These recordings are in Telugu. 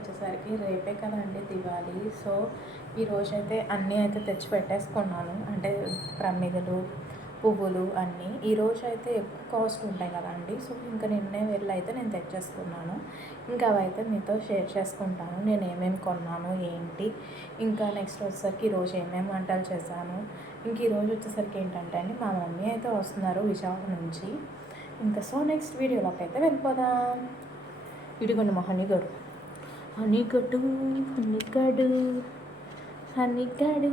వచ్చేసరికి రేపే కదండి దివాళీ. సో ఈరోజు అయితే అన్నీ అయితే తెచ్చి పెట్టేసుకున్నాను. అంటే ప్రమిదలు పువ్వులు అన్నీ. ఈరోజు అయితే ఎక్కువ కాస్ట్ ఉంటాయి కదండి. సో ఇంకా నిన్నే వెళ్ళి అయితే నేను తెచ్చేసుకున్నాను. ఇంకా అవైతే మీతో షేర్ చేసుకుంటాను. నేను ఏమేమి కొన్నాను ఏంటి? ఇంకా నెక్స్ట్ వచ్చేసరికి ఈరోజు ఏమేమి వంటలు చేశాను? ఇంక ఈరోజు వచ్చేసరికి ఏంటంటే అండి మా మమ్మీ అయితే వస్తున్నారు విశాఖ నుంచి. ఇంకా సో నెక్స్ట్ వీడియోలోకి అయితే వెళ్ళిపోదాం. ఇదిగోండి మా హనీగడు హనిగడు హనిగడు హనిగడు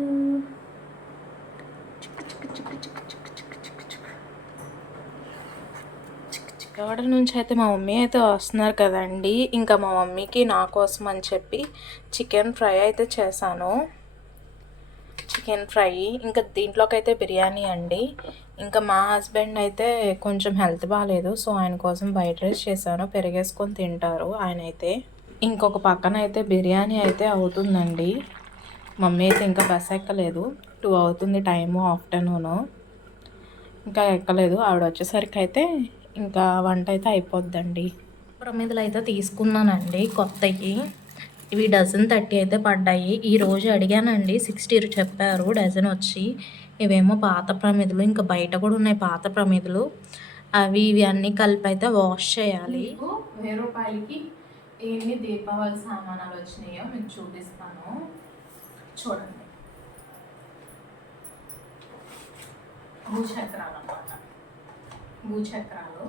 ఎవరి నుంచి అయితే మా మమ్మీ అయితే వస్తున్నారు కదండి ఇంకా మా మమ్మీకి నా కోసం అని చెప్పి చికెన్ ఫ్రై అయితే చేశాను. చికెన్ ఫ్రై ఇంకా దీంట్లోకైతే బిర్యానీ అండి. ఇంకా మా హస్బెండ్ అయితే కొంచెం హెల్త్ బాగాలేదు సో ఆయన కోసం వైట్ రైస్ చేశాను పెరిగేసుకొని తింటారు ఆయన అయితే ఇంకొక పక్కన అయితే బిర్యానీ అయితే అవుతుందండి. మమ్మీ అయితే ఇంకా బస్ ఎక్కలేదు. టూ అవుతుంది టైము ఆఫ్టర్నూను. ఇంకా ఎక్కలేదు. ఆవిడ వచ్చేసరికి అయితే ఇంకా వంట అయితే అయిపోద్దండి. ప్రమిదలు అయితే తీసుకున్నానండి కొత్తవి ఇవి డజన్ థర్టీ అయితే పడ్డాయి. ఈ రోజు అడిగానండి. సిక్స్టీ చెప్పారు. డజన్ వచ్చి ఇవేమో పాత ప్రమిదలు ఇంకా బయట కూడా ఉన్నాయి పాత ప్రమిదలు. అవి ఇవి అన్నీ కలిపి అయితే వాష్ చేయాలి. వెయ్యి రూపాయలకి ఎన్ని దీపావళి సామానాలు వచ్చినాయో మీకు చూపిస్తాను. చూడండి. భూచక్రాలు. అన్నమాట భూచక్రాలు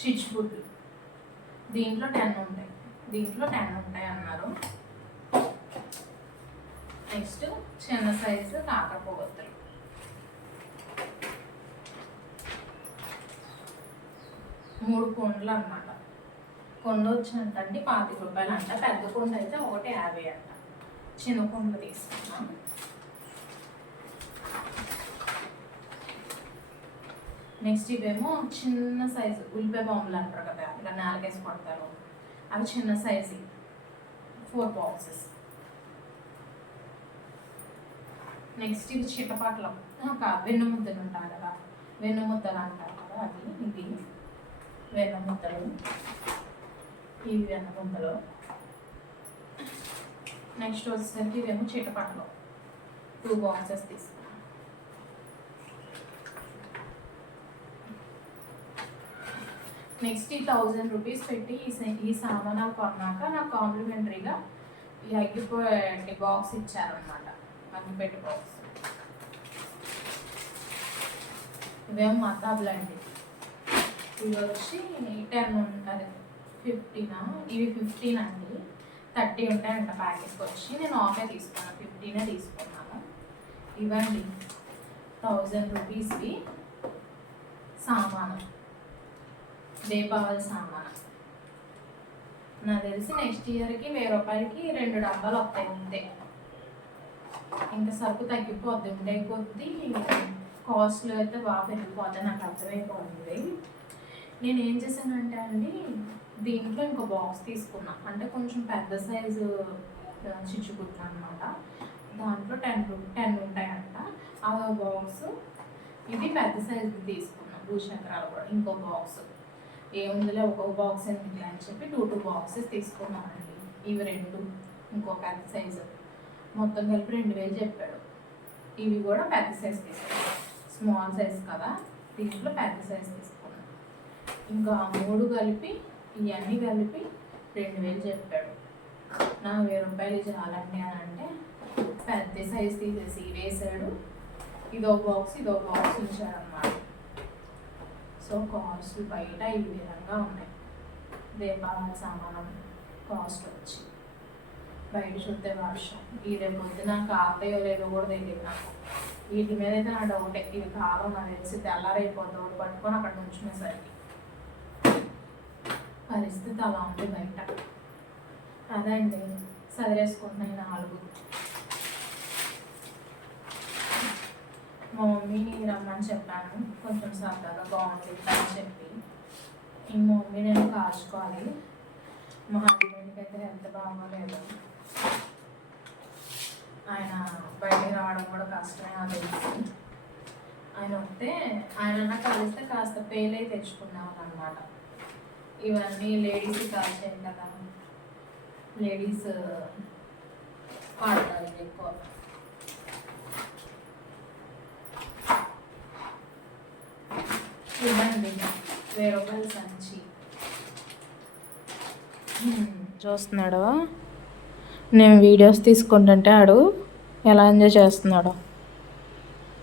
చిచ్చుబుడ్లు దీంట్లో టెన్ ఉంటాయి. దీంట్లో టెన్ ఉంటాయి అన్నారు. నెక్స్ట్ చిన్న సైజు కాకరపోగొత్తులు మూడు కొండలు అనమాట కొండ వచ్చినట్టండి పాతిక రూపాయలు అంట పెద్ద కొండ అయితే ఒకటి యాభై అంట. చిన్న కొండ తీసుకున్నాం నెక్స్ట్ ఇవేమో చిన్న సైజు ఉల్లిపాయ బాంబులు అంటారు కదా ఇలా నాలుగేసి కొడతారు. అవి చిన్న సైజు ఫోర్ బాక్సెస్. నెక్స్ట్ ఇవి చిట్టపాట్లం కాదు వెన్ను ముద్దలు ఉంటారు కదా వెన్ను ముద్దలు అంటారు కదా అవి ఇవి. వెన్న ముద్దలు ఈ వెన్న నెక్స్ట్ వచ్చేసరికి ఇవేమో చిటపట్లు. టూ బాక్సెస్ తీసుకున్నాం. నెక్స్ట్ ఈ థౌజండ్ రూపీస్ పెట్టి ఈ ఈ సామానాలు కొన్నాక నాకు కాంప్లిమెంటరీగా ఈ అగ్గిపోయే బాక్స్ ఇచ్చారనమాట అగ్గిపెట్టి బాక్స్ ఇవేమో మతాబులు అండి ఇవి వచ్చి టెన్ ఉంటుంది ఫిఫ్టీనా ఇవి ఫిఫ్టీన్ అండి. థర్టీ ఉంటాయంట ప్యాకెట్కి వచ్చి. నేను ఆఫే తీసుకున్నాను. ఫిఫ్టీనే తీసుకున్నాను. ఇవ్వండి. థౌజండ్ రూపీస్వి సామాను. దీపావళి సామాను. నాకు తెలిసి నెక్స్ట్ ఇయర్కి వెయ్యి రూపాయలకి రెండు డబ్బాలు వస్తాయి అంతే. ఇంకా సరుకు తగ్గిపోద్ది. ఉండే కొద్దీ కాస్ట్లు అయితే బాగా పెరిగిపోతాయి. నాకు అర్థమైపోతుంది నేను ఏం చేశానంటే అండి దీంట్లో ఇంకో బాక్స్ తీసుకున్నా. అంటే కొంచెం పెద్ద సైజు చిచ్చుకుట్టు అనమాట దాంట్లో టెన్ టెన్ ఉంటాయంట. ఆ బాక్స్ ఇది పెద్ద సైజు తీసుకున్నాం. భూచక్రాలు కూడా ఇంకో బాక్స్ ఏముందిలే ఒక్కొక్క బాక్స్ ఎందుకు అని చెప్పి టూ టూ బాక్సెస్ తీసుకున్నామండి ఇవి రెండు ఇంకో పెద్ద సైజు మొత్తం కలిపి రెండు వేలు చెప్పాడు. ఇవి కూడా పెద్ద సైజ్ తీసుకున్నాం. స్మాల్ సైజ్ కదా దీంట్లో పెద్ద సైజ్ తీసుకున్నాం. ఇంకా ఆ మూడు కలిపి ఇవన్నీ కలిపి రెండు వేలు చెప్పాడు. నా వెయ్యి రూపాయలు చాలండి అని అంటే పెద్ద సైజ్ తీసేసి వేసాడు. ఇదో బాక్స్ ఇదో బాక్స్ ఉంచాడు అన్నమాట సో కాస్ట్ బయట ఈ విధంగా ఉన్నాయి. దీపావళి సామానం కాస్ట్ వచ్చి. బయట చూస్తే వర్షం. ఈ రేపు పొద్దున కాతాయో లేదో కూడా తెలియదు నాకు. వీటి మీద అయితే నా డౌట్ ఇది కాలం నాకు తెలిసి తెల్లారైపోతుంది పట్టుకొని అక్కడ ఉంచుకునేసరికి పరిస్థితి అలా ఉంది బయట. అదే అండి సదిరేసుకుంటున్నాయి నాలుగు. మా మమ్మీని రమ్మని చెప్పాను. కొంచెం సరదాగా బాగుంటుంది అని చెప్పి. ఈ మమ్మీ నేను కాల్చుకోవాలి. మా హస్బెండ్కి అయితే హెల్త్ బాగోలేదు. ఆయన బయటికి రావడం కూడా కష్టమే అది ఆయన వస్తే ఆయన కలిస్తే కాస్త కాస్త పేలే తెచ్చుకున్నాం అనమాట ఇవన్నీ లేడీస్ కాల్చాయి కదా. లేడీస్ వాడతారు uh, ఎక్కువ. ఇవ్వండి వెయ్యి రూపాయలు సంచి. చూస్తున్నాడు. నేను వీడియోస్ తీసుకుంటుంటే ఆడు ఎలా ఎంజాయ్ చేస్తున్నాడు.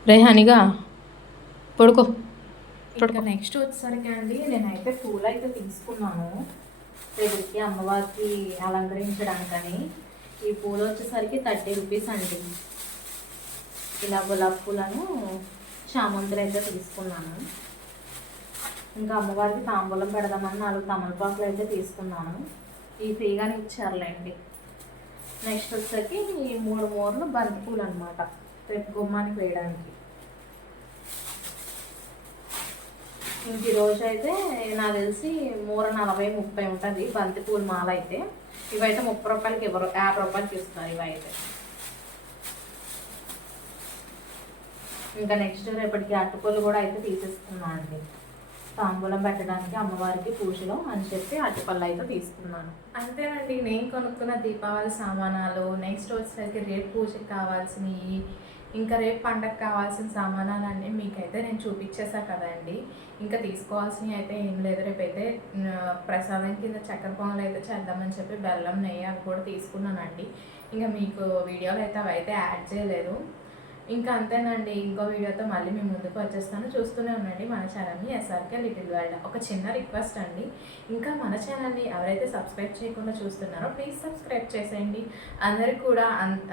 రే హనిగా పడుకో. ఇంకా నెక్స్ట్ వచ్చేసరికి అండి నేనైతే పూలు అయితే తీసుకున్నాను. రేపటికి అమ్మవారికి అలంకరించడానికని. ఈ పూలు వచ్చేసరికి థర్టీ రూపీస్ అండి. ఇలా గులాబ్ పూలను చామంతులు అయితే తీసుకున్నాను. ఇంకా అమ్మవారికి తాంబూలం పెడదామని నాలుగు తమలపాకులు అయితే తీసుకున్నాను. ఈ ఫ్రీగానే ఇచ్చారులేండి. నెక్స్ట్ వచ్చేసరికి ఈ మూడు మూరలు బంతి పూలు అనమాట రేపు గుమ్మానికి వేయడానికి. ఇంక ఈ రోజు అయితే నాకు తెలిసి మూర నలభై ముప్పై ఉంటుంది. బంతిపూలు మాల అయితే ఇవైతే ముప్పై రూపాయలకి ఇవ్వరు యాభై రూపాయలకి ఇస్తారు ఇవైతే. ఇంకా నెక్స్ట్ రేపటికి అట్టుపళ్ళు కూడా అయితే తీసేసుకున్నాను అండి. తాంబూలం పెట్టడానికి అమ్మవారికి పూజలో అని చెప్పి అట్టుపళ్ళు అయితే తీసుకున్నాను. అంతేనండి నేను కొనుక్కున్న దీపావళి సామానాలు నెక్స్ట్ వచ్చేసరికి రేపు పూజకి కావాల్సినవి ఇంకా రేపు పండగ కావాల్సిన సామానాలన్నీ మీకైతే నేను చూపించేసా కదండి. ఇంకా తీసుకోవాల్సినవి అయితే ఏం లేదు. రేపైతే ప్రసాదం కింద చక్కెర పొంగలు అయితే చేద్దామని చెప్పి బెల్లం నెయ్యి అవి కూడా తీసుకున్నానండి. ఇంకా మీకు వీడియోలు అయితే అవి అయితే యాడ్ చేయలేదు. ఇంకా అంతేనండి ఇంకో వీడియోతో మళ్ళీ మీ ముందుకు వచ్చేస్తాను. చూస్తూనే ఉండండి మన ఛానల్ని ఎస్ఆర్కే లిటిల్ వరల్డ్. ఒక చిన్న రిక్వెస్ట్ అండి. ఇంకా మన ఛానల్ని ఎవరైతే సబ్స్క్రైబ్ చేయకుండా చూస్తున్నారో ప్లీజ్ సబ్స్క్రైబ్ చేసేయండి. అందరికి కూడా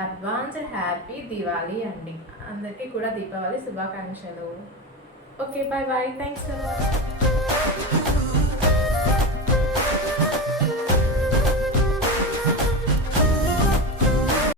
అడ్వాన్స్ హ్యాపీ దివాళీ అండి. అందరికీ కూడా దీపావళి శుభాకాంక్షలు. Okay bye bye thanks